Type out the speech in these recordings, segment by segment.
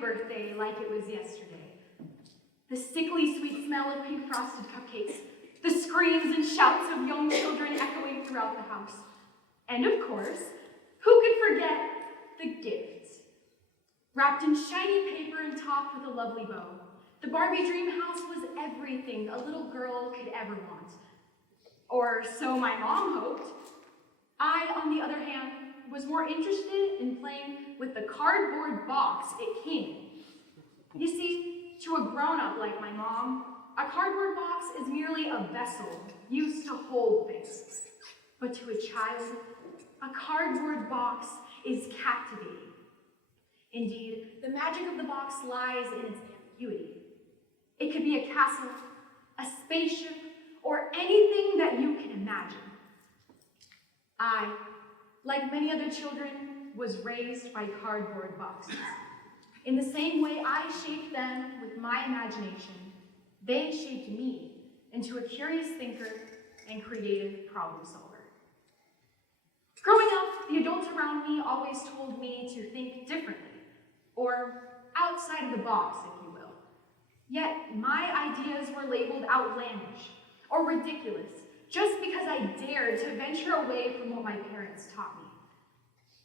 birthday like it was yesterday. The sickly sweet smell of pink frosted cupcakes, the screams and shouts of young children echoing throughout the house. And of course, who could forget the gifts? Wrapped in shiny paper and topped with a lovely bow, the Barbie dream house was everything a little girl could ever want. Or so my mom hoped. I, on the other hand, was more interested in playing with the cardboard box it came in. You see, to a grown-up like my mom, a cardboard box is merely a vessel used to hold things. But to a child, a cardboard box is captivating. Indeed, the magic of the box lies in its ambiguity. It could be a castle, a spaceship, or anything that you can imagine. I, like many other children, was raised by cardboard boxes. In the same way I shaped them with my imagination, they shaped me into a curious thinker and creative problem solver. Growing up, the adults around me always told me to think differently, or outside of the box, if you will. Yet my ideas were labeled outlandish or ridiculous just because I dared to venture away from what my parents taught me.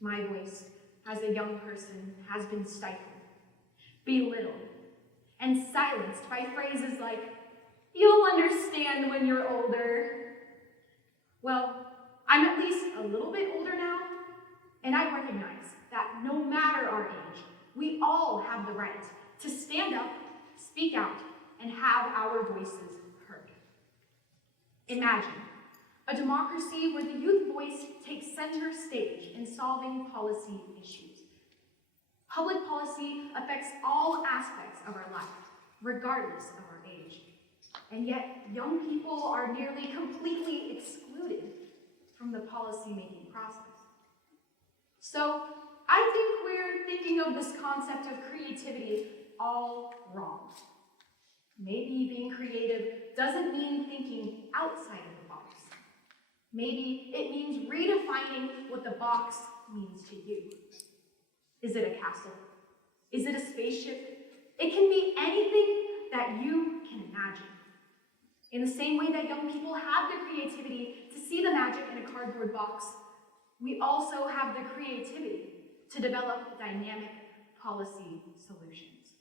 My voice as a young person has been stifled, belittled, and silenced by phrases like, "You'll understand when you're older." Well, I'm at least a little bit older now, and I recognize that no matter our age, we all have the right to stand up, speak out, and have our voices heard. Imagine a democracy where the youth voice takes center stage in solving policy issues. Public policy affects all aspects of our life, regardless of our age. And yet, young people are nearly completely excluded from the policy-making process. So, I think we're thinking of this concept of creativity all wrong. Maybe being creative doesn't mean thinking outside of the box. Maybe it means redefining what the box means to you. Is it a castle? Is it a spaceship? It can be anything that you can imagine. In the same way that young people have the creativity to see the magic in a cardboard box, we also have the creativity to develop dynamic policy solutions.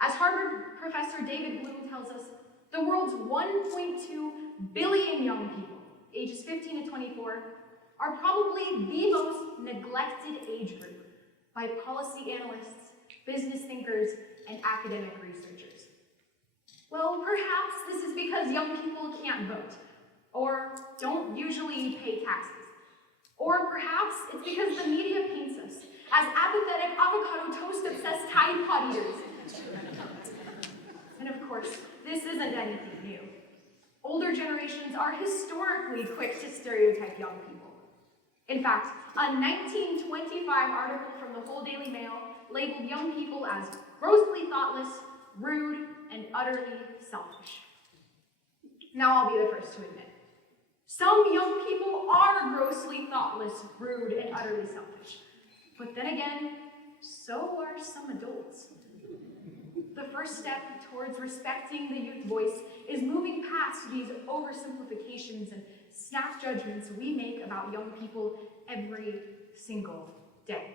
As Harvard professor David Bloom tells us, the world's 1.2 billion young people, ages 15 to 24, are probably the most neglected age group by policy analysts, business thinkers, and academic researchers. Well, perhaps this is because young people can't vote, or don't usually pay taxes. Or perhaps it's because the media paints us as apathetic avocado toast-obsessed Tide Pod eaters. And of course, this isn't anything new. Older generations are historically quick to stereotype young people. In fact, a 1925 article from the Whole Daily Mail labeled young people as grossly thoughtless, rude, and utterly selfish. Now I'll be the first to admit, some young people are grossly thoughtless, rude, and utterly selfish. But then again, so are some adults. The first step towards respecting the youth voice is moving past these oversimplifications and snap judgments we make about young people every single day.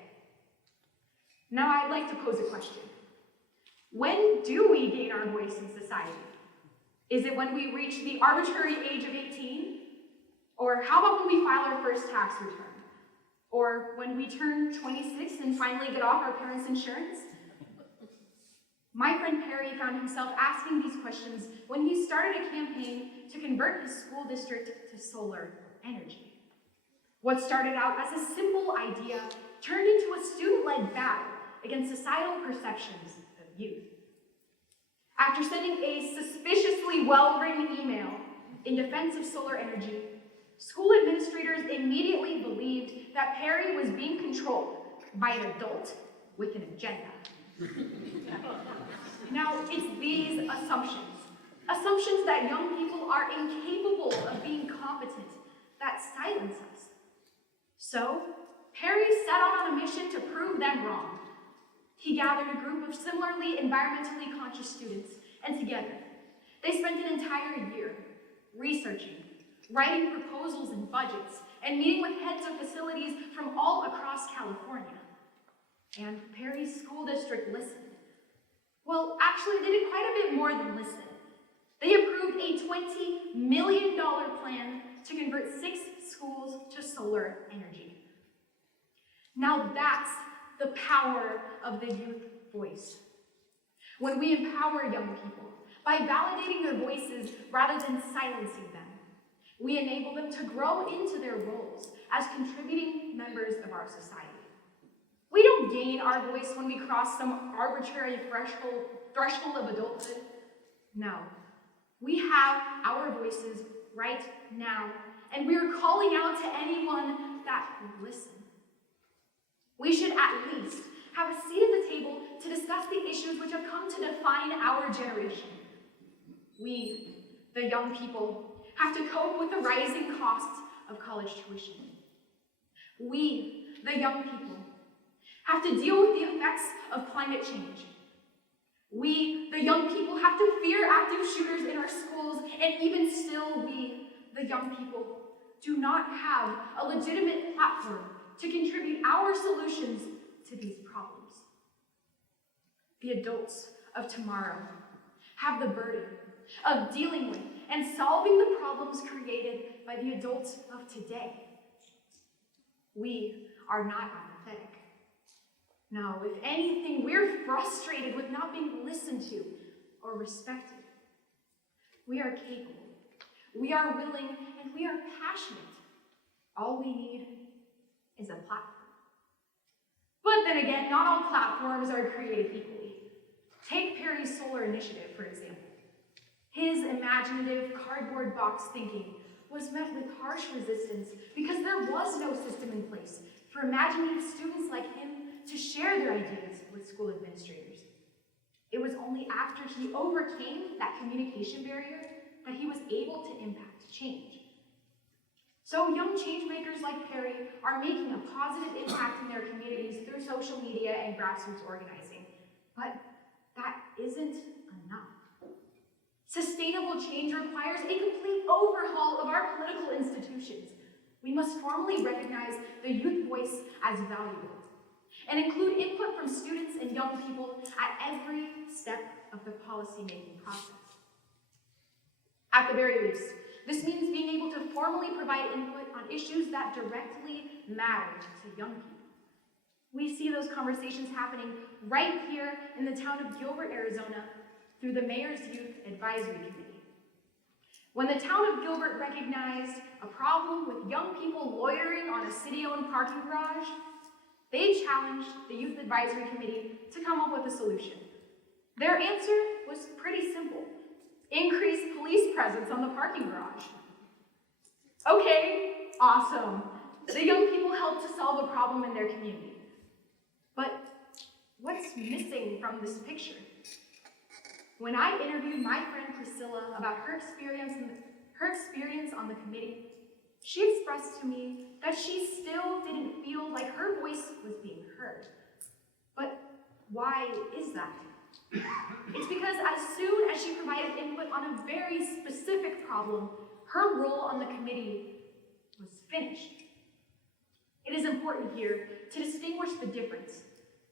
Now I'd like to pose a question. When do we gain our voice in society? Is it when we reach the arbitrary age of 18? Or how about when we file our first tax return? Or when we turn 26 and finally get off our parents' insurance? My friend Perry found himself asking these questions when he started a campaign to convert his school district to solar energy. What started out as a simple idea turned into a student-led battle against societal perceptions of youth. After sending a suspiciously well-written email in defense of solar energy, school administrators immediately believed that Perry was being controlled by an adult with an agenda. Now, it's these assumptions that young people are incapable of being competent, that silence us. So, Perry set out on a mission to prove them wrong. He gathered a group of similarly environmentally conscious students, and together, they spent an entire year researching, writing proposals and budgets, and meeting with heads of facilities from all across California. And Perry's school district listened. Well, actually, they did quite a bit more than listen. They approved a $20 million plan to convert 6 schools to solar energy. Now that's the power of the youth voice. When we empower young people by validating their voices rather than silencing them, we enable them to grow into their roles as contributing members of our society. We don't gain our voice when we cross some arbitrary threshold of adulthood. No, we have our voices right now, and we are calling out to anyone that will listen. We should at least have a seat at the table to discuss the issues which have come to define our generation. We, the young people, have to cope with the rising costs of college tuition. We, the young people, have to deal with the effects of climate change. We, the young people, have to fear active shooters in our schools, and even still, we, the young people, do not have a legitimate platform to contribute our solutions to these problems. The adults of tomorrow have the burden of dealing with and solving the problems created by the adults of today. We are not apathetic. No, if anything, we're frustrated with not being listened to or respected. We are capable, we are willing, and we are passionate. All we need is a platform. But then again, not all platforms are created equally. Take Perry's Solar Initiative, for example. His imaginative cardboard box thinking was met with harsh resistance because there was no system in place for imaginative students like him to share their ideas with school administrators. It was only after he overcame that communication barrier that he was able to impact change. So young change makers like Perry are making a positive impact in their communities through social media and grassroots organizing. But that isn't enough. Sustainable change requires a complete overhaul of our political institutions. We must formally recognize the youth voice as valuable and include input from students and young people at every step of the policy-making process. At the very least, this means being able to formally provide input on issues that directly matter to young people. We see those conversations happening right here in the town of Gilbert, Arizona, through the Mayor's Youth Advisory Committee. When the town of Gilbert recognized a problem with young people loitering on a city-owned parking garage, they challenged the Youth Advisory Committee to come up with a solution. Their answer was pretty simple: increase police presence on the parking garage. Okay, awesome. The young people helped to solve a problem in their community. But what's missing from this picture? When I interviewed my friend Priscilla about her experience on the committee, she expressed to me that she still didn't feel like her voice was being heard. But why is that? It's because as soon as she provided input on a very specific problem, her role on the committee was finished. It is important here to distinguish the difference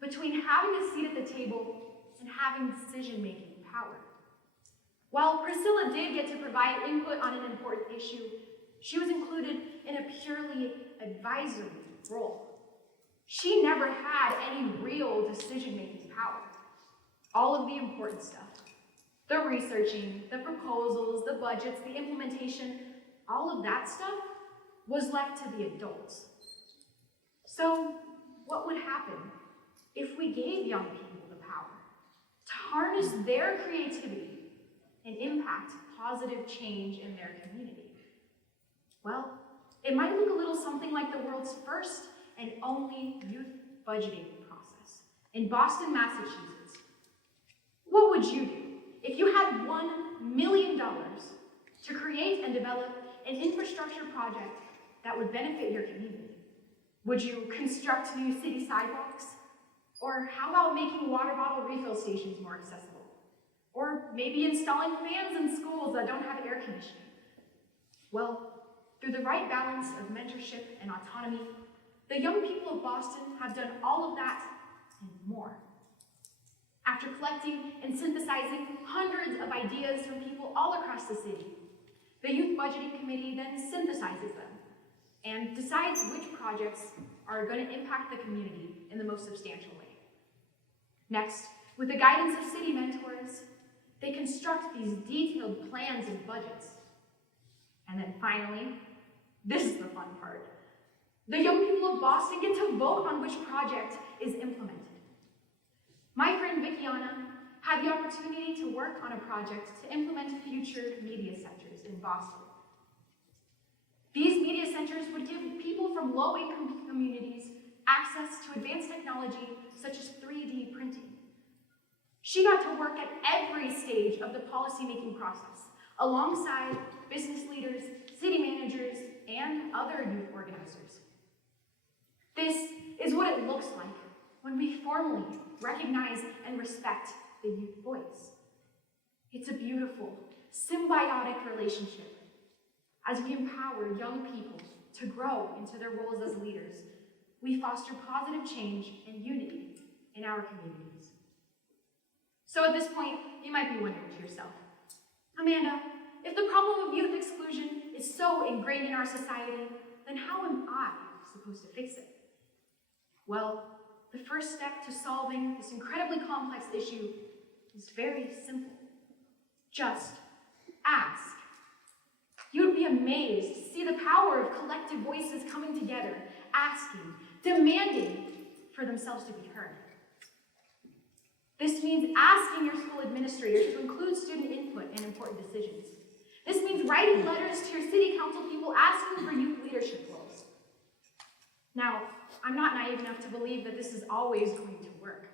between having a seat at the table and having decision-making power. While Priscilla did get to provide input on an important issue, she was included in a purely advisory role. She never had any real decision-making power. All of the important stuff, the researching, the proposals, the budgets, the implementation, all of that stuff was left to the adults. So what would happen if we gave young people the power to harness their creativity and impact positive change in their community? Well, it might look a little something like the world's first and only youth budgeting process in Boston, Massachusetts. What would you do if you had $1 million to create and develop an infrastructure project that would benefit your community? Would you construct new city sidewalks? Or how about making water bottle refill stations more accessible? Or maybe installing fans in schools that don't have air conditioning? Well, through the right balance of mentorship and autonomy, the young people of Boston have done all of that and more. After collecting and synthesizing hundreds of ideas from people all across the city, the Youth Budgeting Committee then synthesizes them and decides which projects are going to impact the community in the most substantial way. Next, with the guidance of city mentors, they construct these detailed plans and budgets. And then finally, this is the fun part. The young people of Boston get to vote on which project is implemented. My friend Vickiana had the opportunity to work on a project to implement future media centers in Boston. These media centers would give people from low-income communities access to advanced technology such as 3D printing. She got to work at every stage of the policymaking process, alongside business leaders, city managers, and other youth organizers. This is what it looks like when we formally recognize and respect the youth voice. It's a beautiful, symbiotic relationship. As we empower young people to grow into their roles as leaders, we foster positive change and unity in our communities. So at this point, you might be wondering to yourself, Amanda, if the problem of youth exclusion is so ingrained in our society, then how am I supposed to fix it? Well, the first step to solving this incredibly complex issue is very simple. Just ask. You'd be amazed to see the power of collective voices coming together, asking, demanding for themselves to be heard. This means asking your school administrator to include student input in important decisions. This means writing letters to your city council people asking for youth leadership roles. Now, I'm not naive enough to believe that this is always going to work.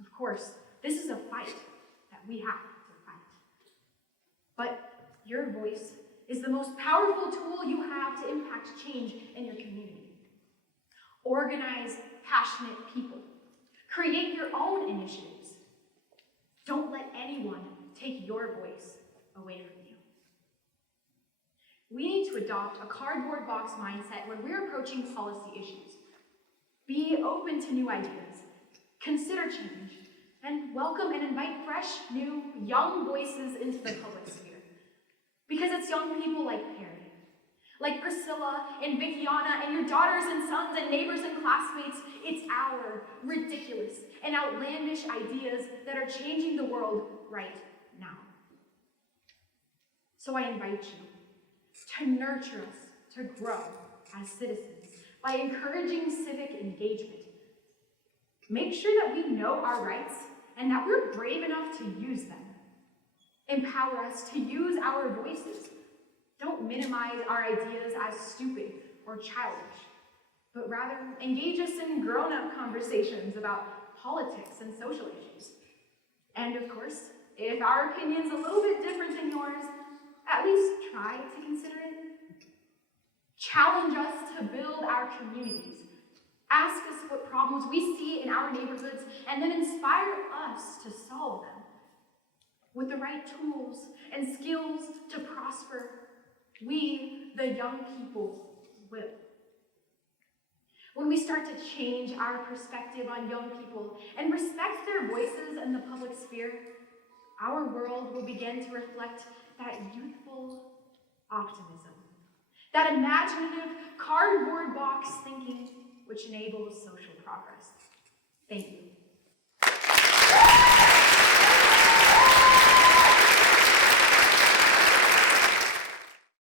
Of course, this is a fight that we have to fight. But your voice is the most powerful tool you have to impact change in your community. Organize passionate people. Create your own initiatives. Don't let anyone take your voice away from you. We need to adopt a cardboard box mindset when we're approaching policy issues. Be open to new ideas, consider change, and welcome and invite fresh, new, young voices into the public sphere. Because it's young people like Perry, like Priscilla and Vickiana and your daughters and sons and neighbors and classmates, it's our ridiculous and outlandish ideas that are changing the world right now. So I invite you to nurture us to grow as citizens by encouraging civic engagement. Make sure that we know our rights and that we're brave enough to use them. Empower us to use our voices. Don't minimize our ideas as stupid or childish, but rather engage us in grown-up conversations about politics and social issues. And of course, if our opinion's a little bit different than yours, at least try to consider it. Challenge us to build our communities. Ask us what problems we see in our neighborhoods, and then inspire us to solve them. With the right tools and skills to prosper, we, the young people, will. When we start to change our perspective on young people and respect their voices in the public sphere, our world will begin to reflect that youthful optimism, that imaginative cardboard box thinking which enables social progress. Thank you.